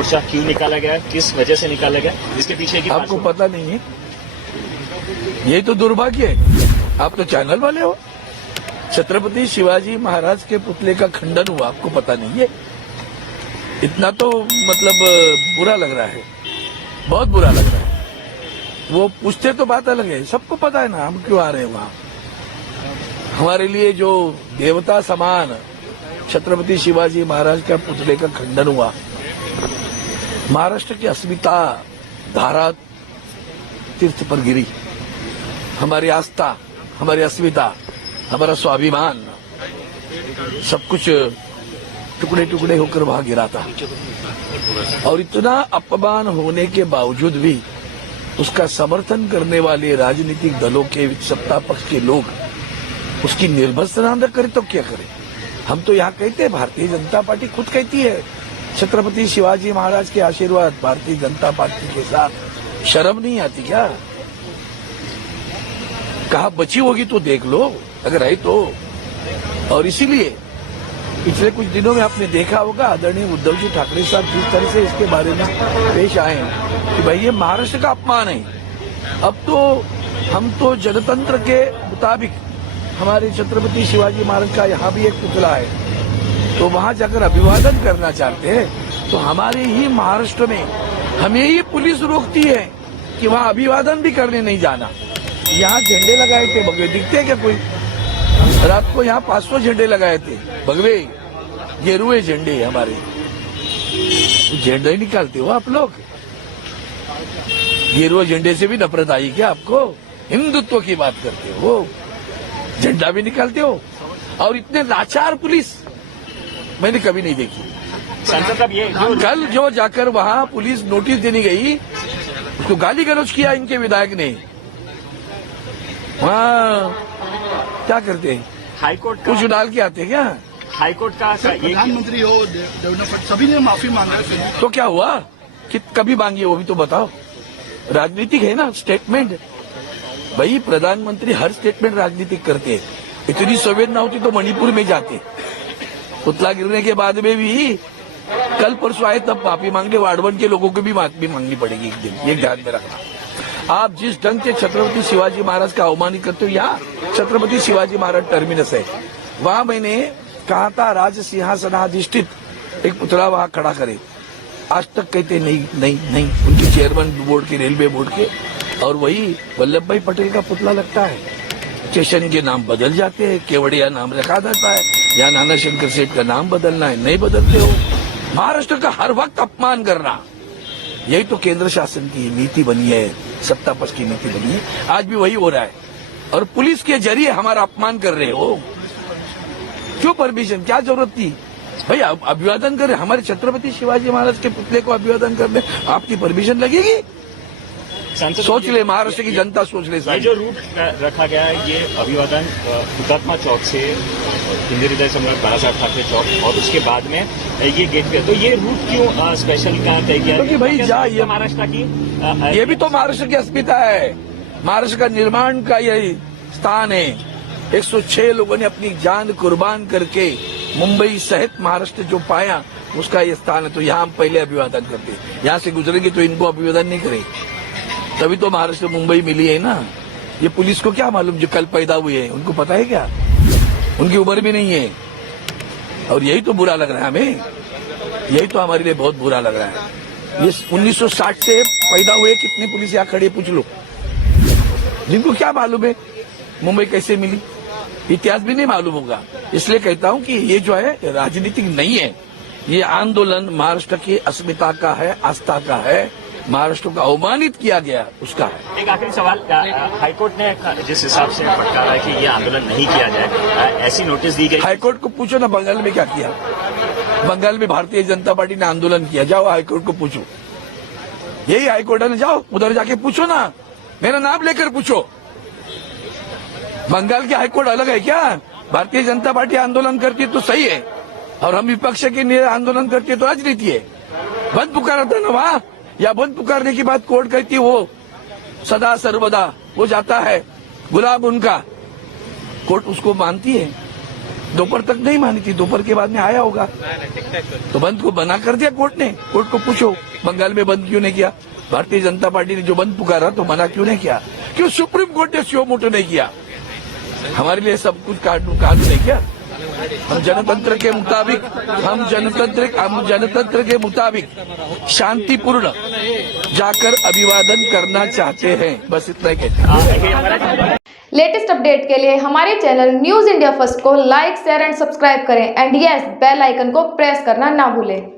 मोर्चा क्यों निकाला गया, किस वजह से निकाला गया, इसके पीछे की आपको पता नहीं है? यही तो दुर्भाग्य है। आप तो चैनल वाले हो। छत्रपति शिवाजी महाराज के पुतले का खंडन हुआ, आपको पता नहीं है? इतना तो मतलब बुरा लग रहा है, बहुत बुरा लग रहा है। वो पूछते तो बात अलग है, सबको पता है ना हम क्यों आ रहे हैं वहां। हमारे लिए जो देवता समान छत्रपति शिवाजी महाराज का पुतले का खंडन हुआ, महाराष्ट्र की अस्मिता धारा तीर्थ पर गिरी। हमारी आस्था, हमारी अस्मिता, हमारा स्वाभिमान सब कुछ टुकड़े टुकड़े होकर वहां गिरा था। और इतना अपमान होने के बावजूद भी उसका समर्थन करने वाले राजनीतिक दलों के सत्ता पक्ष के लोग उसकी निर्भत्सना न करें तो क्या करें? हम तो यहाँ कहते हैं, भारतीय जनता पार्टी खुद कहती है छत्रपति शिवाजी महाराज के आशीर्वाद भारतीय जनता पार्टी के साथ। शर्म नहीं आती क्या? कहाँ बची होगी तो देख लो, अगर है तो। और इसीलिए पिछले कुछ दिनों में आपने देखा होगा आदरणीय उद्धव जी ठाकरे साहब जिस तरह से इसके बारे में पेश आए हैं कि भाई ये महाराष्ट्र का अपमान है। अब तो हम तो जनतंत्र के मुताबिक हमारे छत्रपति शिवाजी महाराज का यहाँ भी एक पुतला है, तो वहां जाकर अभिवादन करना चाहते हैं तो हमारे ही महाराष्ट्र में हमें ही पुलिस रोकती है कि वहां अभिवादन भी करने नहीं जाना। यहाँ झंडे लगाए थे, भगवे दिखते हैं क्या कोई? रात को यहाँ 500 झंडे लगाए थे, भगवे गेरुए झंडे हमारे। झंडे निकालते हो आप लोग? गेरुआ झंडे से भी नफरत आई क्या आपको? हिंदुत्व की बात करते हो, झंडा भी निकालते हो। और इतने लाचार पुलिस मैंने कभी नहीं देखी। सांसद अब ये कल जो जाकर वहां पुलिस नोटिस देने गई, उसको गाली गलौज किया इनके विधायक ने। वहाँ क्या करते हैं? हाईकोर्ट कुछ डाल के आते हैं क्या? हाईकोर्ट का प्रधानमंत्री हो, डेवलपर सभी ने माफी मांगा है। तो क्या हुआ कि कभी मांगी वो भी तो बताओ। राजनीतिक है ना स्टेटमेंट। भाई प्रधानमंत्री हर स्टेटमेंट राजनीतिक करते हैं। इतनी संवेदना होती तो मणिपुर में जाते। पुतला गिरने के बाद में भी कल परसों आए तब माफी मांगे। वाड़वन के लोगों को भी माफी मांगनी पड़ेगी एक दिन, ये ध्यान में रखना। आप जिस ढंग से छत्रपति शिवाजी महाराज का अवमानित करते हो, यहाँ छत्रपति शिवाजी महाराज टर्मिनस है, वहां मैंने कहा था राज सिंहासनाधिष्ठित एक पुतला वहां खड़ा करे। आज तक कहते नहीं नहीं नहीं, उनके चेयरमैन बोर्ड के, रेलवे बोर्ड के, और वही वल्लभ भाई पटेल का पुतला लगता है। स्टेशन के नाम बदल जाते हैं, केवड़िया नाम रखा जाता है, या नाना शंकर सेठ का नाम बदलना है, नहीं बदलते हो। महाराष्ट्र का हर वक्त अपमान करना, यही तो केंद्र शासन की नीति बनी है, सत्ता पक्ष की नीति बनी है। आज भी वही हो रहा है और पुलिस के जरिए हमारा अपमान कर रहे हो। क्यों परमिशन, क्या जरूरत थी भाई? अभिवादन कर रहे, हमारे छत्रपति शिवाजी महाराज के पुतले को अभिवादन करने आपकी परमिशन लगेगी? सोच ले, महाराष्ट्र की जनता सोच ले। ये जो रूट रखा गया है, ये अभिवादन हुतात्मा चौक से हिंदी हृदय सम्राट बाला साहब ठाकरे चौक और उसके बाद में ये गेट पे, तो ये रूट क्यों स्पेशल का तय किया? क्योंकि भाई जा, ये महाराष्ट्र की ये भी तो महाराष्ट्र की अस्मिता है। महाराष्ट्र का निर्माण का यही स्थान है। 106 लोगों ने अपनी जान कुर्बान करके मुंबई सहित महाराष्ट्र जो पाया, उसका ये स्थान है। तो यहाँ हम पहले अभिवादन करते, यहाँ से गुजरेंगे तो इनको अभिवादन नहीं करें, तभी तो महाराष्ट्र मुंबई मिली है ना। ये पुलिस को क्या मालूम जो कल पैदा हुए हैं, उनको पता है क्या? उनकी उम्र भी नहीं है। और यही तो बुरा लग रहा है हमें, यही तो हमारे लिए बहुत बुरा लग रहा है। ये 1960 से पैदा हुए कितनी पुलिस यहाँ खड़ी, पूछ लो, जिनको क्या मालूम है मुंबई कैसे मिली, इतिहास भी नहीं मालूम होगा। इसलिए कहता हूँ कि ये जो है राजनीतिक नहीं है, ये आंदोलन महाराष्ट्र की अस्मिता का है, आस्था का है, महाराष्ट्र को अवमानित किया गया उसका है। एक आखिरी सवाल, हाईकोर्ट ने जिस हिसाब से फटकारा है कि ये आंदोलन नहीं किया जाए, ऐसी नोटिस दी गई। हाईकोर्ट को पूछो ना बंगाल में क्या किया। बंगाल में भारतीय जनता पार्टी ने आंदोलन किया, जाओ हाईकोर्ट को पूछो। यही हाईकोर्ट है ना, जाओ उधर जाके पूछो ना, मेरा नाम लेकर पूछो। बंगाल की हाईकोर्ट अलग है क्या? भारतीय जनता पार्टी आंदोलन करती है तो सही है, और हम विपक्ष के लिए आंदोलन करती है तो राजनीति है। बंद पुकारा था ना वहां, या बंद पुकारने की बात कोर्ट कहती है वो सदा सर्वदा वो जाता है गुलाम उनका, कोर्ट उसको मानती है। दोपहर तक नहीं मानी थी, दोपहर के बाद में आया होगा। तो बंद को मना कर दिया कोर्ट ने। कोर्ट को पूछो बंगाल में बंद क्यों नहीं किया, भारतीय जनता पार्टी ने जो बंद पुकारा तो मना क्यों नहीं किया, क्यों सुप्रीम कोर्ट ने सुओ मोटो नहीं किया। हमारे लिए सब कुछ कानून है क्या। हम जनतंत्र के मुताबिक शांतिपूर्ण जाकर अभिवादन करना चाहते हैं, बस इतना ही कहते हैं। लेटेस्ट अपडेट के लिए हमारे चैनल न्यूज इंडिया फर्स्ट को लाइक, शेयर एंड सब्सक्राइब करें एंड यस बेल आइकन को प्रेस करना ना भूलें।